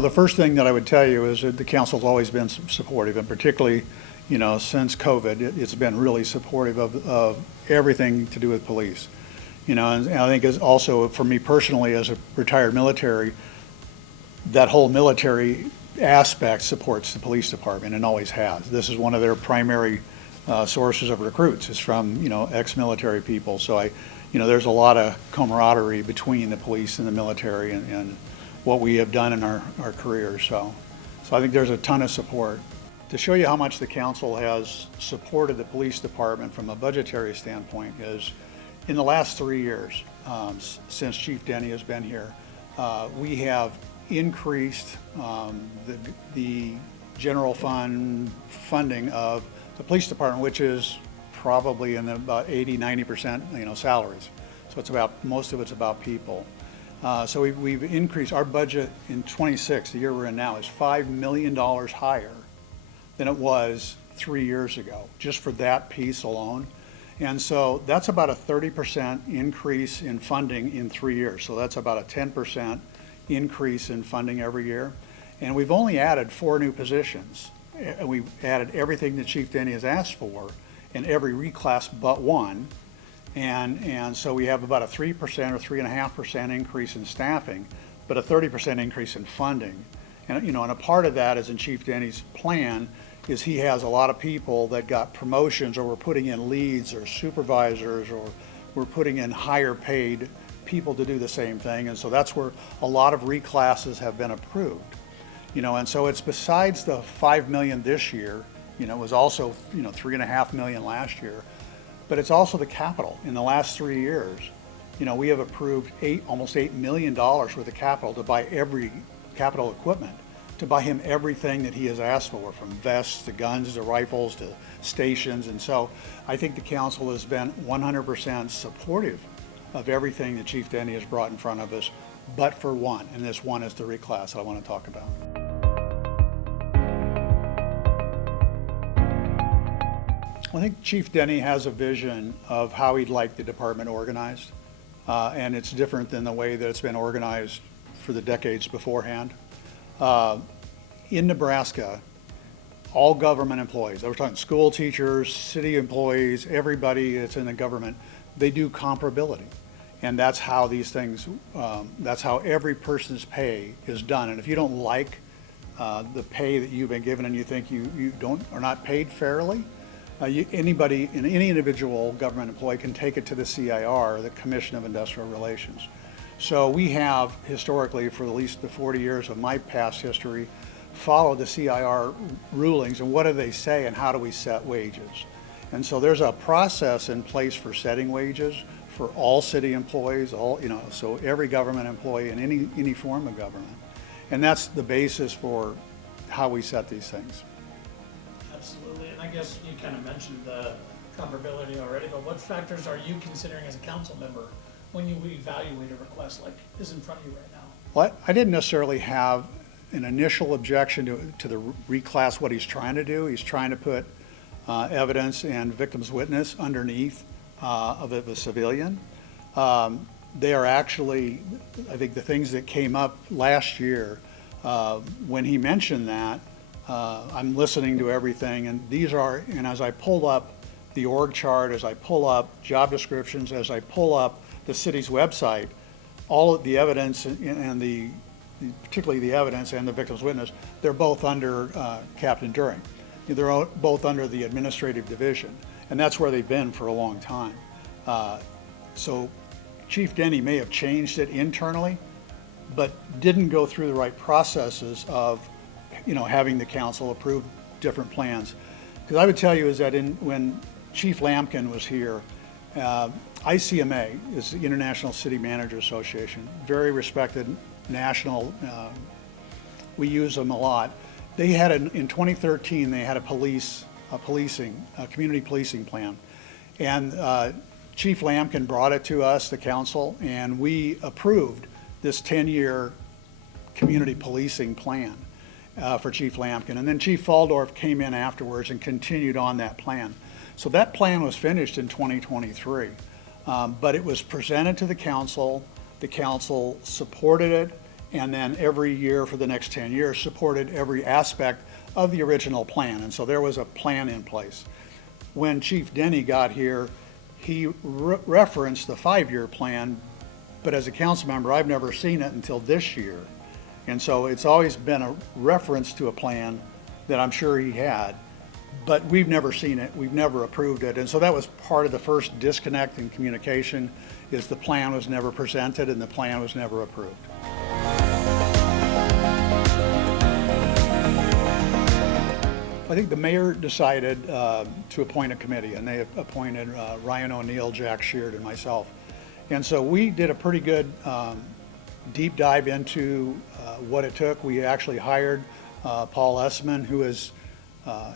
the first thing that I would tell you is that the council's always been supportive, and particularly, since COVID, it's been really supportive of everything to do with police. And I think is also, for me personally, as a retired military, that whole military aspect supports the police department and always has. This is one of their primary sources of recruits, is from, ex-military people. So there's a lot of camaraderie between the police and the military and what we have done in our careers. So I think there's a ton of support. To show you how much the council has supported the police department from a budgetary standpoint is, in the last 3 years, since Chief Denny has been here, we have increased the general fund funding of the police department, which is probably in about 80–90% salaries. So it's about, most of it's about people. So we've increased our budget in 26, the year we're in now, is $5 million higher than it was 3 years ago, just for that piece alone. And so that's about a 30% increase in funding in 3 years. So that's about a 10% increase in funding every year. And we've only added 4 new positions. And we've added everything that Chief Denny has asked for in every reclass but one. And so we have about a 3% or 3.5% increase in staffing, but a 30% increase in funding. And and a part of that is in Chief Denny's plan is he has a lot of people that got promotions, or we're putting in leads or supervisors, or we're putting in higher paid people to do the same thing. And so that's where a lot of reclasses have been approved. And so it's besides the $5 million this year, it was also, $3.5 million last year, but it's also the capital. In the last 3 years, we have approved almost $8 million worth of capital to buy every capital equipment, to buy him everything that he has asked for, from vests to guns to rifles to stations. And so I think the council has been 100% supportive of everything that Chief Denny has brought in front of us, but for one, and this one is the reclass I want to talk about. I think Chief Denny has a vision of how he'd like the department organized, and it's different than the way that it's been organized for the decades beforehand. In Nebraska, all government employees, we're talking school teachers, city employees, everybody that's in the government, they do comparability. And that's how these things, that's how every person's pay is done. And if you don't like the pay that you've been given and you think you are not paid fairly, any individual government employee can take it to the CIR, the Commission of Industrial Relations. So we have historically, for at least the 40 years of my past history, followed the CIR rulings, and what do they say and how do we set wages. And so there's a process in place for setting wages for all city employees, so every government employee in any form of government. And that's the basis for how we set these things. Absolutely, and I guess you kind of mentioned the comparability already, but what factors are you considering as a council member when you evaluate a request like is in front of you right now? Well, I didn't necessarily have an initial objection to the reclass, what he's trying to do. He's trying to put evidence and victim's witness underneath of a civilian. They are actually, I think the things that came up last year, when he mentioned that, I'm listening to everything, and and as I pull up the org chart, as I pull up job descriptions, as I pull up the city's website, all of the evidence and particularly the evidence and the victim's witness, they're both under Captain During. They're both under the administrative division, and that's where they've been for a long time. So Chief Denny may have changed it internally, but didn't go through the right processes of having the council approve different plans. Because I would tell you is that when Chief Lampkin was here, ICMA is the International City Manager Association, very respected national, we use them a lot. They had in 2013, they had a community policing plan. And Chief Lampkin brought it to us, the council, and we approved this 10-year community policing plan for Chief Lampkin. And then Chief Faldorf came in afterwards and continued on that plan. So that plan was finished in 2023, but it was presented to the council supported it, and then every year for the next 10 years supported every aspect of the original plan. And so there was a plan in place. When Chief Denny got here, he referenced the 5-year plan, but as a council member, I've never seen it until this year. And so it's always been a reference to a plan that I'm sure he had, but we've never seen it, we've never approved it. And so that was part of the first disconnect in communication, is the plan was never presented and the plan was never approved. I think the mayor decided to appoint a committee, and they appointed Ryan O'Neill, Jack Sheard, and myself. And so we did a pretty good deep dive into what it took. We actually hired Paul Essman, who is,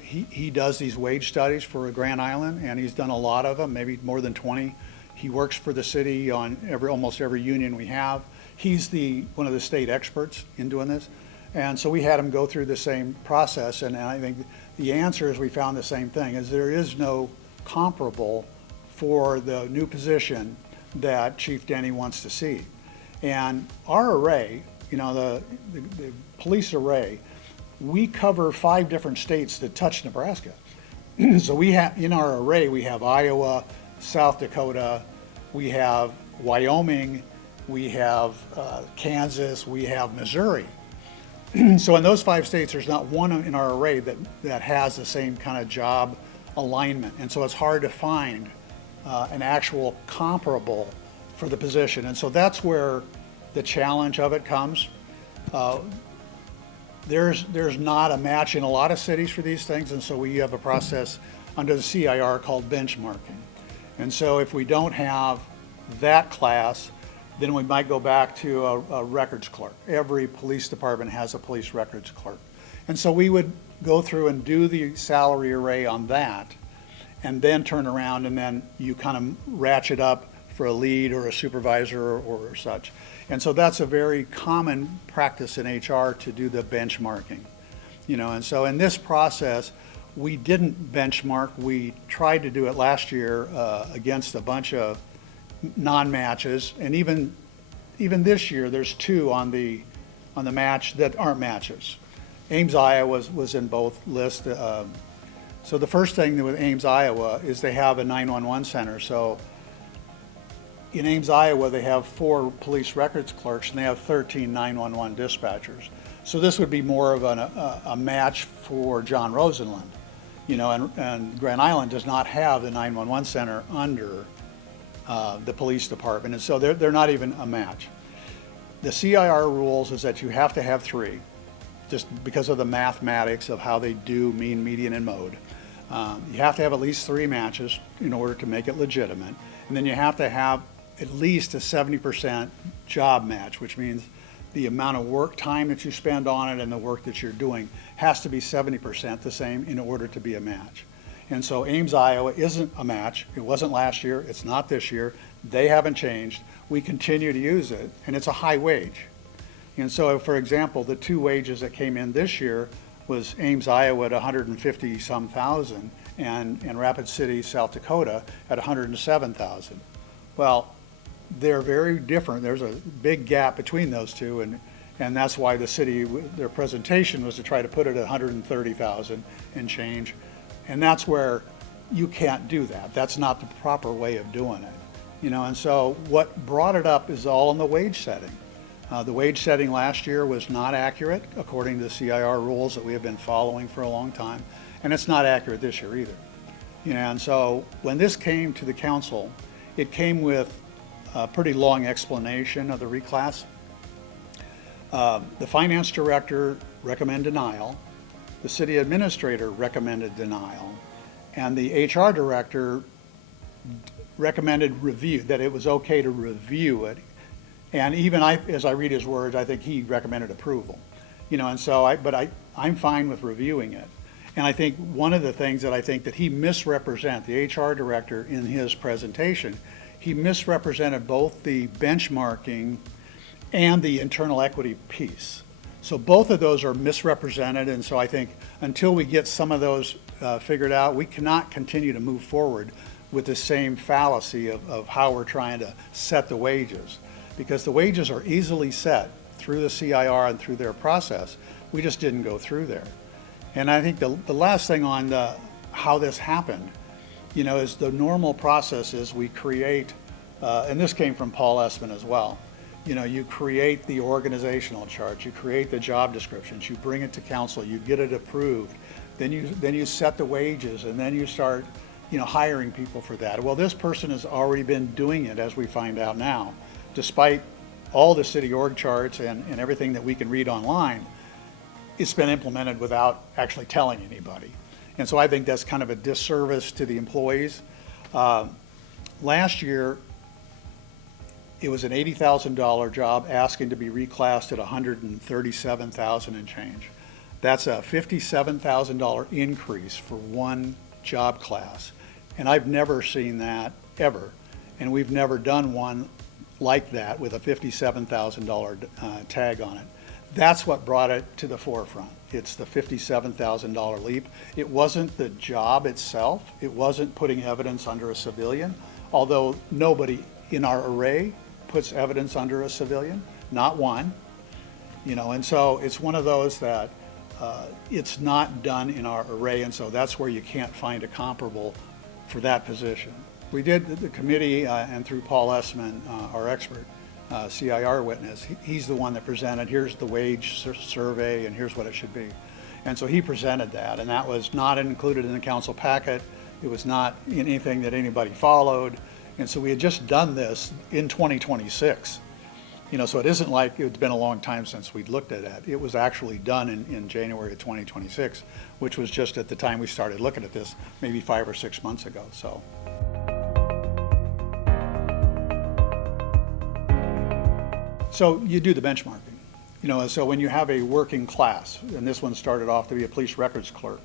he does these wage studies for Grand Island, and he's done a lot of them, maybe more than 20. He works for the city on almost every union we have. He's one of the state experts in doing this. And so we had him go through the same process, and I think the answer is we found the same thing, is there is no comparable for the new position that Chief Denny wants to see. And our array, you know, the police array, we cover 5 different states that touch Nebraska. So we have, in our array, we have Iowa, South Dakota, we have Wyoming, we have Kansas, we have Missouri. So in those 5 states, there's not one in our array that has the same kind of job alignment. And so it's hard to find an actual comparable for the position. And so that's where the challenge of it comes. There's not a match in a lot of cities for these things, and so we have a process under the CIR called benchmarking. And so if we don't have that class, then we might go back to a records clerk. Every police department has a police records clerk. And so we would go through and do the salary array on that, and then turn around and then you kind of ratchet up for a lead or a supervisor or such. And so that's a very common practice in HR to do the benchmarking. You know, and so in this process, we didn't benchmark. We tried to do it last year against a bunch of non-matches, and even this year, there's 2 on the match that aren't matches. Ames, Iowa was in both lists. So the first thing with Ames, Iowa is they have a 911 center. So in Ames, Iowa, they have 4 police records clerks and they have 13 911 dispatchers. So this would be more of a match for John Rosenland, you know, and Grand Island does not have the 911 center under the police department, and so they're not even a match. The CIR rules is that you have to have 3, just because of the mathematics of how they do mean, median, and mode. You have to have at least 3 matches in order to make it legitimate, and then you have to have at least a 70% job match, which means the amount of work time that you spend on it and the work that you're doing has to be 70% the same in order to be a match. And so Ames, Iowa isn't a match. It wasn't last year. It's not this year. They haven't changed. We continue to use it, and it's a high wage. And so, for example, the 2 wages that came in this year was Ames, Iowa at 150-some thousand, and Rapid City, South Dakota at 107,000. Well, they're very different. There's a big gap between those 2, and that's why the city, their presentation was to try to put it at 130,000 and change. And that's where you can't do that. That's not the proper way of doing it. You know, and so what brought it up is all in the wage setting. The wage setting last year was not accurate according to the CIR rules that we have been following for a long time, and it's not accurate this year either. You know, and so when this came to the council, it came with a pretty long explanation of the reclass. The finance director recommended denial. The city administrator recommended denial, and the HR director recommended review, that it was okay to review it. And even as I read his words, I think he recommended approval. You know, and so I'm fine with reviewing it. And I think one of the things that I think that he misrepresented, the HR director in his presentation, he misrepresented both the benchmarking and the internal equity piece. So both of those are misrepresented, and so I think until we get some of those figured out, we cannot continue to move forward with the same fallacy of how we're trying to set the wages. Because the wages are easily set through the CIR and through their process. We just didn't go through there. And I think the last thing on how this happened, is the normal process is we create, and this came from Paul Essman as well, you create the organizational chart, you create the job descriptions, you bring it to council, you get it approved, then you set the wages, and then you start hiring people for that. Well, this person has already been doing it, as we find out now, despite all the city org charts and everything that we can read online. It's been implemented without actually telling anybody. And so I think that's kind of a disservice to the employees. Last year, it was an $80,000 job asking to be reclassed at $137,000 and change. That's a $57,000 increase for one job class. And I've never seen that ever. And we've never done one like that with a $57,000 tag on it. That's what brought it to the forefront. It's the $57,000 leap. It wasn't the job itself. It wasn't putting evidence under a civilian, although nobody in our array puts evidence under a civilian, not one. And so it's one of those that it's not done in our array, and so that's where you can't find a comparable for that position. We did the committee, and through Paul Essman, our expert, CIR witness, he's the one that presented, here's the wage survey and here's what it should be. And so he presented that, and that was not included in the council packet. It was not anything that anybody followed. And so we had just done this in 2026. So it isn't like it's been a long time since we'd looked at it. It was actually done in January of 2026, which was just at the time we started looking at this, maybe 5 or 6 months ago. So you do the benchmarking, so when you have a working class, and this one started off to be a police records clerk,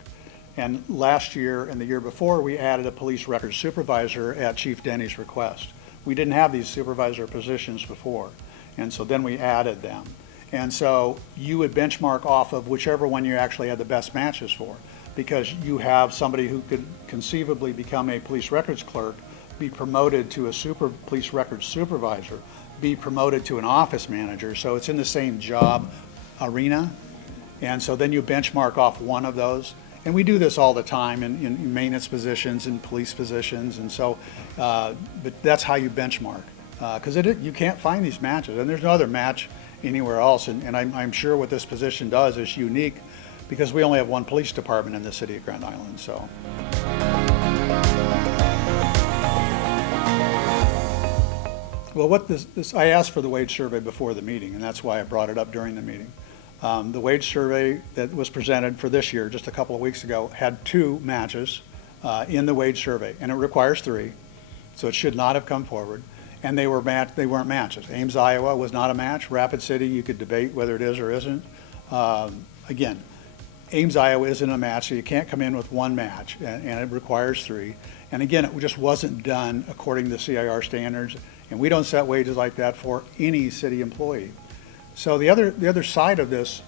and last year and the year before we added a police records supervisor at Chief Denny's request. We didn't have these supervisor positions before, and so then we added them. And so you would benchmark off of whichever one you actually had the best matches for, because you have somebody who could conceivably become a police records clerk, be promoted to a police records supervisor, be promoted to an office manager, so it's in the same job arena. And so then you benchmark off one of those. And we do this all the time in maintenance positions and police positions, and so, but that's how you benchmark. Because you can't find these matches, and there's no other match anywhere else. And I'm sure what this position does is unique, because we only have one police department in the city of Grand Island, so. Well, I asked for the wage survey before the meeting, and that's why I brought it up during the meeting. The wage survey that was presented for this year, just a couple of weeks ago, had 2 matches in the wage survey, and it requires 3, so it should not have come forward. And they weren't matches. Ames, Iowa was not a match. Rapid City, you could debate whether it is or isn't. Again, Ames, Iowa isn't a match, so you can't come in with one match, and it requires 3. And again, it just wasn't done according to CIR standards, and we don't set wages like that for any city employee. So the other side of this,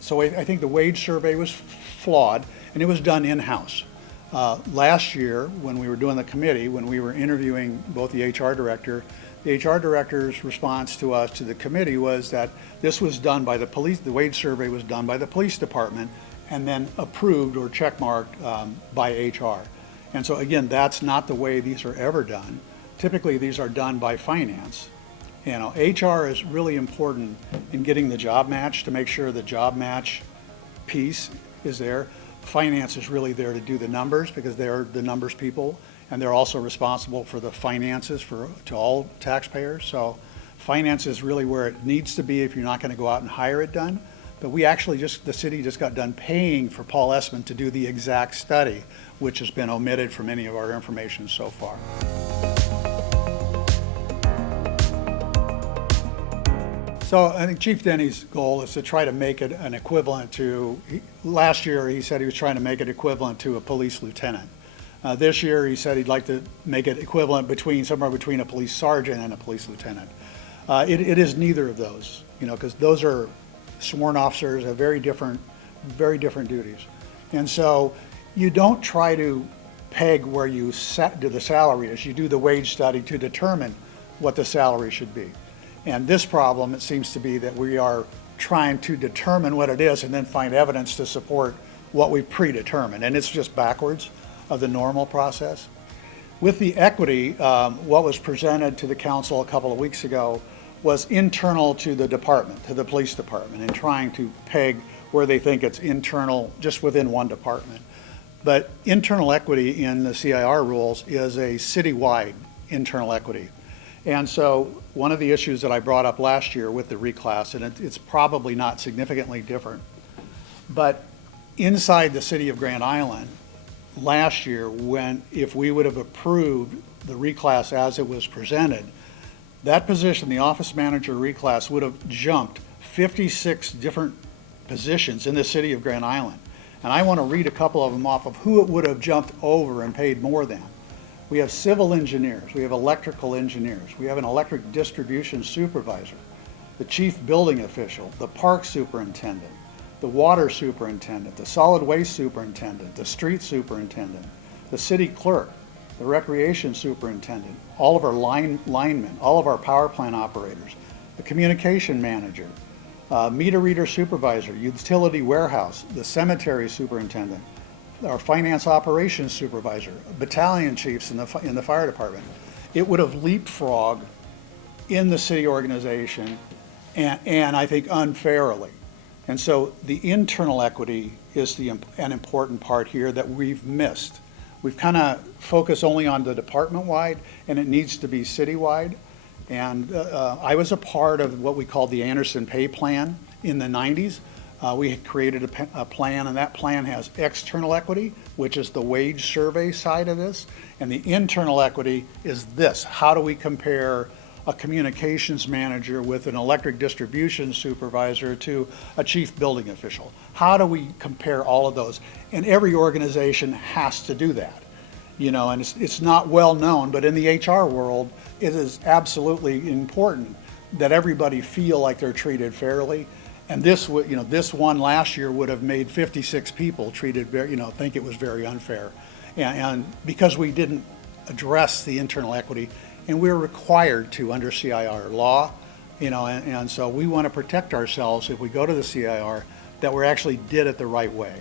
so I think the wage survey was flawed, and it was done in-house. Last year, when we were doing the committee, when we were interviewing both the HR director, the HR director's response to us, to the committee, was that this was done by the police, the wage survey was done by the police department, and then approved or checkmarked by HR. And so again, that's not the way these are ever done. Typically, these are done by finance. HR is really important in getting the job match, to make sure the job match piece is there. Finance is really there to do the numbers, because they're the numbers people, and they're also responsible for the finances to all taxpayers. So finance is really where it needs to be if you're not going to go out and hire it done. But we actually the city just got done paying for Paul Essman to do the exact study, which has been omitted from any of our information so far. So I think Chief Denny's goal is to try to make it an equivalent to, last year he said he was trying to make it equivalent to a police lieutenant. This year he said he'd like to make it equivalent somewhere between a police sergeant and a police lieutenant. It is neither of those, because those are sworn officers, have very different duties. And so you don't try to peg where do the salary is. You do the wage study to determine what the salary should be. And this problem, it seems to be that we are trying to determine what it is and then find evidence to support what we predetermined. And it's just backwards of the normal process. With the equity, what was presented to the council a couple of weeks ago was internal to the department, to the police department, and trying to peg where they think it's internal just within one department. But internal equity in the CIR rules is a citywide internal equity. And so one of the issues that I brought up last year with the reclass, and it's probably not significantly different, but inside the city of Grand Island, last year, if we would have approved the reclass as it was presented, that position, the office manager reclass, would have jumped 56 different positions in the city of Grand Island. And I want to read a couple of them off of who it would have jumped over and paid more than. We have civil engineers, we have electrical engineers, we have an electric distribution supervisor, the chief building official, the park superintendent, the water superintendent, the solid waste superintendent, the street superintendent, the city clerk, the recreation superintendent, all of our linemen, all of our power plant operators, the communication manager, meter reader supervisor, utility warehouse, the cemetery superintendent, our finance operations supervisor, battalion chiefs in the fire department. It would have leapfrogged in the city organization, and I think unfairly. And so the internal equity is an important part here that we've missed. We've kind of focused only on the department-wide, and it needs to be citywide. And I was a part of what we called the Anderson Pay Plan in the 90s. We had created a plan, and that plan has external equity, which is the wage survey side of this, and the internal equity is this. How do we compare a communications manager with an electric distribution supervisor to a chief building official? How do we compare all of those? And every organization has to do that, and it's not well known, but in the HR world, it is absolutely important that everybody feel like they're treated fairly. And this one last year would have made 56 people treated think it was very unfair. And because we didn't address the internal equity, and we're required to under CIR law, and so we want to protect ourselves if we go to the CIR that we actually did it the right way.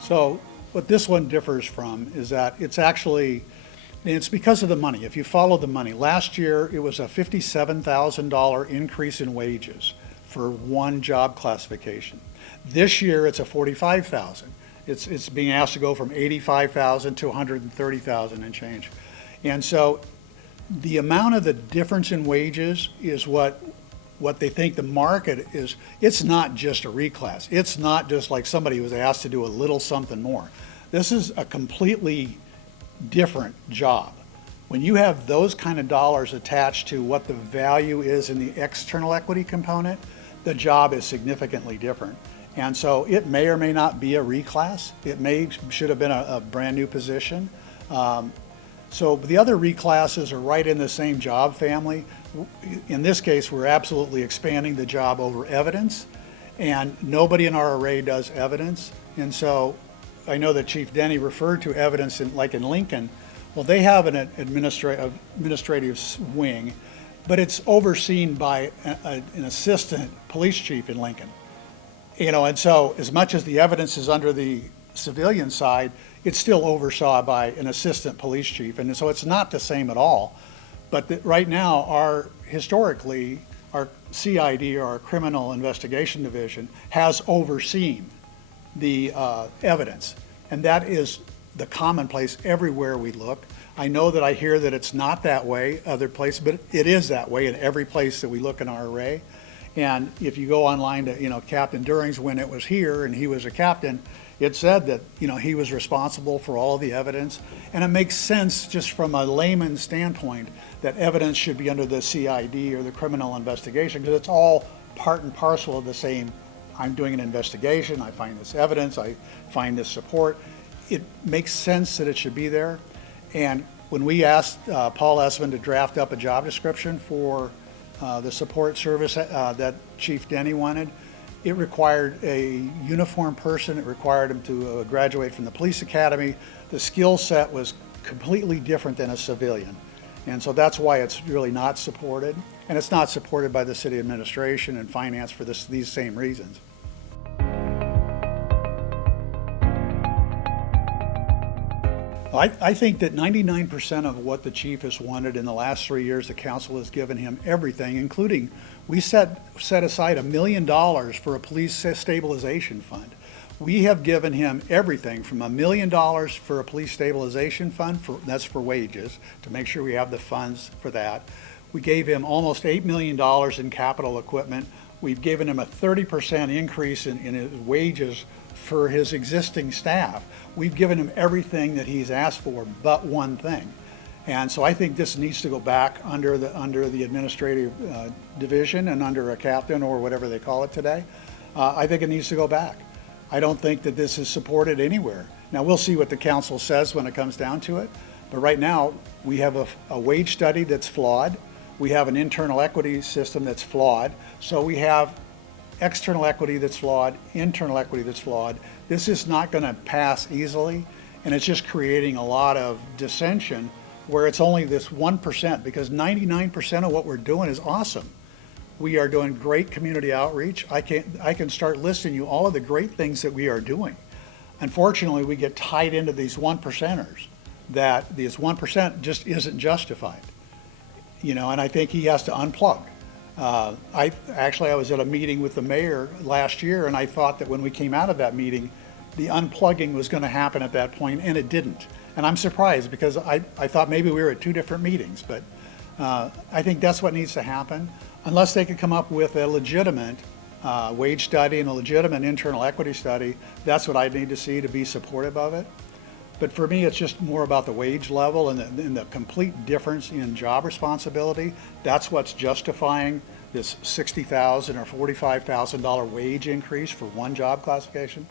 So what this one differs from is that it's because of the money. If you follow the money, last year it was a $57,000 increase in wages for one job classification. This year it's a $45,000. It's being asked to go from $85,000 to $130,000 and change. And so the amount of the difference in wages is what they think the market is. It's not just a reclass. It's not just like somebody was asked to do a little something more. This is a completely different job. When you have those kind of dollars attached to what the value is in the external equity component, the job is significantly different. And so it may or may not be a reclass. It should have been a brand new position. So the other reclasses are right in the same job family. In this case, we're absolutely expanding the job over evidence, and nobody in our array does evidence. And so I know that Chief Denny referred to evidence like in Lincoln. Well, they have an administrative wing, but it's overseen by an assistant police chief in Lincoln. And so as much as the evidence is under the civilian side, it's still oversaw by an assistant police chief. And so it's not the same at all. But right now, historically, our CID, or our Criminal Investigation Division, has overseen the evidence. And that is the commonplace everywhere we look. I know that I hear that it's not that way other places, but it is that way in every place that we look in our array. And if you go online to, Captain During's, when it was here and he was a captain, it said that, he was responsible for all of the evidence. And it makes sense just from a layman's standpoint that evidence should be under the CID or the criminal investigation, because it's all part and parcel of the same. I'm doing an investigation, I find this evidence, I find this support. It makes sense that it should be there. And when we asked Paul Essman to draft up a job description for the support service that Chief Denny wanted, it required a uniformed person. It required him to graduate from the police academy. The skill set was completely different than a civilian. And so that's why it's really not supported. And it's not supported by the city administration and finance for these same reasons. I think that 99% of what the chief has wanted in the last 3 years, the council has given him everything, including we set aside $1 million for a police stabilization fund. We have given him everything from $1 million for a police stabilization fund, that's for wages, to make sure we have the funds for that. We gave him almost $8 million in capital equipment. We've given him a 30% increase in his wages for his existing staff. We've given him everything that he's asked for but one thing. And so I think this needs to go back under the administrative division and under a captain or whatever they call it today. I think it needs to go back. I don't think that this is supported anywhere. Now we'll see what the council says when it comes down to it. But right now we have a wage study that's flawed. We have an internal equity system that's flawed. So we have external equity that's flawed, internal equity that's flawed. This is not going to pass easily, and it's just creating a lot of dissension where it's only this 1%, because 99% of what we're doing is awesome. We are doing great community outreach. I can start listing you all of the great things that we are doing. Unfortunately, we get tied into these 1%ers, that this 1% just isn't justified. And I think he has to unplug. I was at a meeting with the mayor last year, and I thought that when we came out of that meeting, the unplugging was going to happen at that point, and it didn't. And I'm surprised, because I thought maybe we were at two different meetings, but I think that's what needs to happen. Unless they could come up with a legitimate wage study and a legitimate internal equity study, that's what I need to see to be supportive of it. But for me, it's just more about the wage level and the complete difference in job responsibility. That's what's justifying this $60,000 or $45,000 wage increase for one job classification.